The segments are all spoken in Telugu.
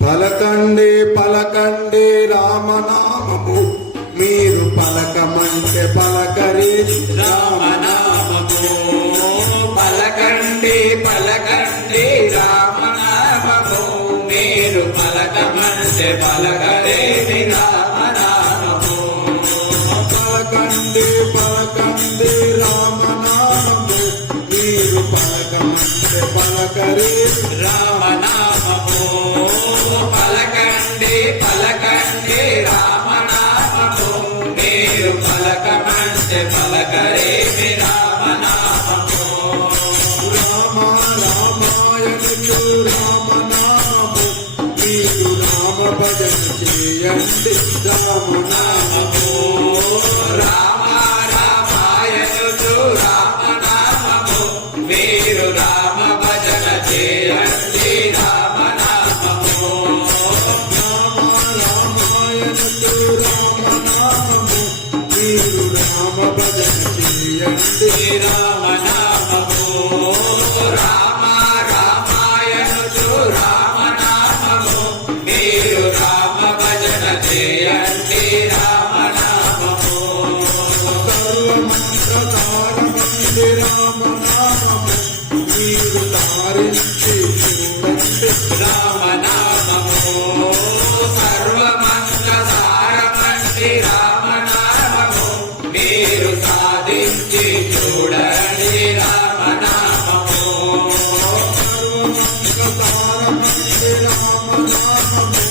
పలకండి పలకండి రామనామము, మీరు పలకమంటే పలకరి రామనామము. పలకండి పలకండి రామనామము, మీరు పలకమంటే పలకరేమి రామనామము. పలకండి పలకండి రామనామము, మీరు పలకమంటే పలకరి రామనామము. పలకండి పలకండి రామనామము, మీరు పలకమంటే పలకరేమి రామనామము. రామ రామాయణుడు రామనామము, మీరు రామ భజన చేయండి రామనామము. రామ రామాయణుడు రామనామము, మీరు రామ భజన చేయండి రామనామము. రామ రామాయణుడు రామనామము, మీరు రామ భజన చేయండి రామనామము. రామ రామాయణుడు రామనామము, మీరు రామ భజన చేయండి రామనామము. సర్వమంత్రసారమంది రామనామము, మీరు తారించి చూడండి రామనామము. సర్వమంత్ర సారమంటి రామనామము, మీరు సాధించి చూడండి రామనామము. సర్వమంత్రసారమంది రామనామము,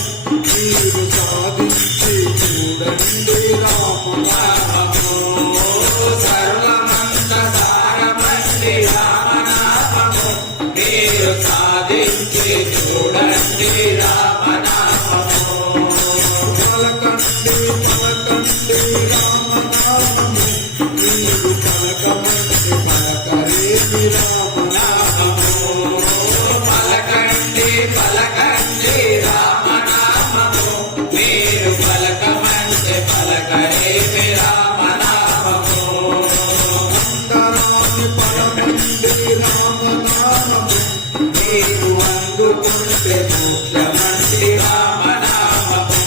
మీరు సాధించి చూడండి రామనామము. సర్వమంత్ర సారమంటి రామనామము, మీరు సాధించి చూడండి రామనామము. పలకండి పలకండి రామనామము, మీరు పలకమంటే పలకరేమి రామనామము. పలకండి పలకండి రామనామము, మీరు పలకమంటే పలకరేమి రామనామము. అందరాని పలకండి రామనామము, మీరు అందుకుంటే మోక్షమంటి రామనామము.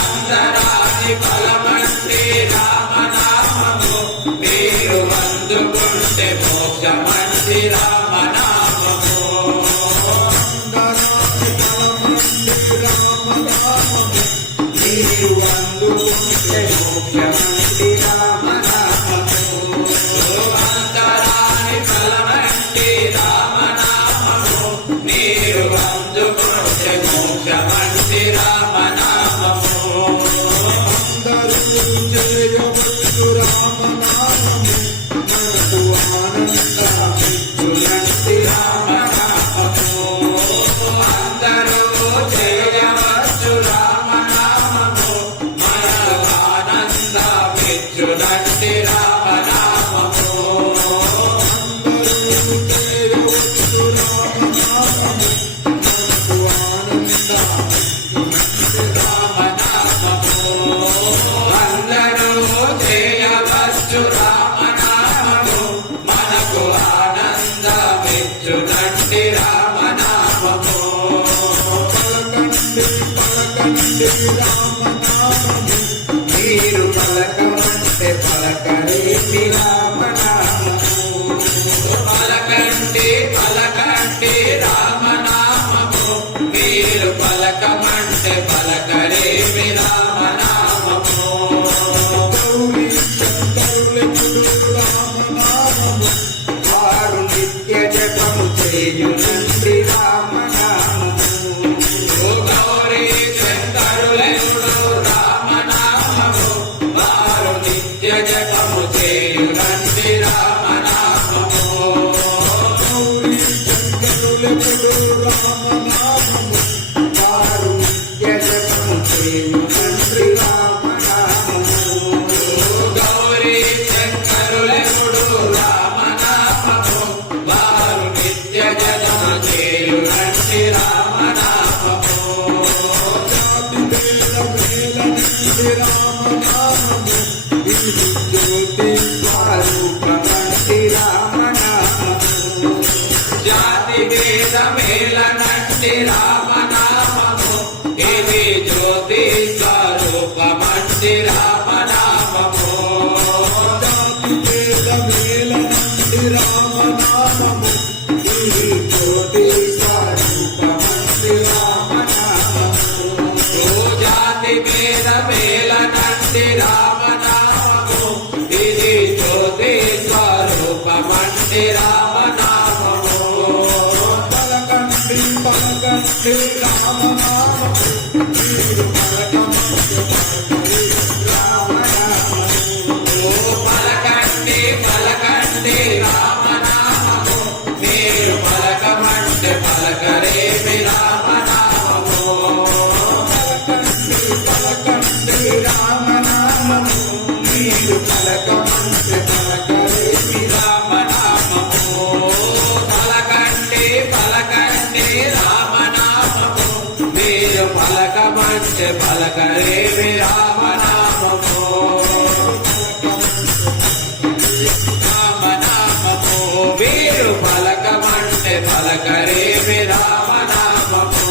అందరాని ఫలమంటి రామనామము, మీరు అందుకుంటే మోక్షమంటి రామనామము. అందరాని పలకండి రామనామము, మీరు అందుకుంటే మోక్షమంటి రామనామము. అంతరాని ఫలమంటి రామనామము, మీరు అందుకుంటే మోక్షమంటి రామనామము. అందరూ చేయవచ్చు రామనామము, మనకు ఆనందమిచ్చునంటి రామనామము. అందరూ చేయవచ్చు రామనామము, మనకు ఆనందమిచ్చునంటి రామనామము. అందరూ చేయవచ్చు రామనామము, మనకు ఆనందమిచ్చునంటి రామనామము. అందరూ చేయవచ్చు రామనామము, మనకు ఆనందమిచ్చునంటి రామనామము. పలకండి పలకండి రామనామము, మీరు పలకమంటే పలకరేమి రామనామము. పలకండి పలకండి రామనామము, మీరు పలకమంటే పలకరేమి రామనామము. గౌరీ శంకరులెప్పుడు రామనామము, వారు నిత్య జపము చేయునండి రామనామము. గౌరీ శంకరులెప్పుడు రామనామము, వారు నిత్య జపము చేయునండి రామనామము. గౌరీ శంకరులెప్పుడు రామనామము, వారు నిత్య జపము చేయునండి రామనామము. గౌరీ శంకరులెప్పుడు రామనామము, వారు నిత్య జపము చేయునండి రామనామము. జాతి వేల వేల నుండి రామనామము, ఇది జ్యోతి స్వరూపమంటి రామనామము. జాతి వేద మేళ నట్టి రామ పలకమంటే పలకరేమి రామనామము రామనామము మీరు పలకమంటే పలకరేమి రామనామము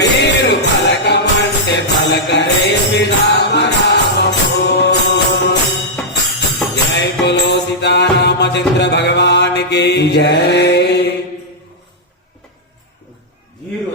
మీరు పలకమంటే పలకరేమి రామనామము జై బోలో సీతారామచంద్ర భగవాన్ की जय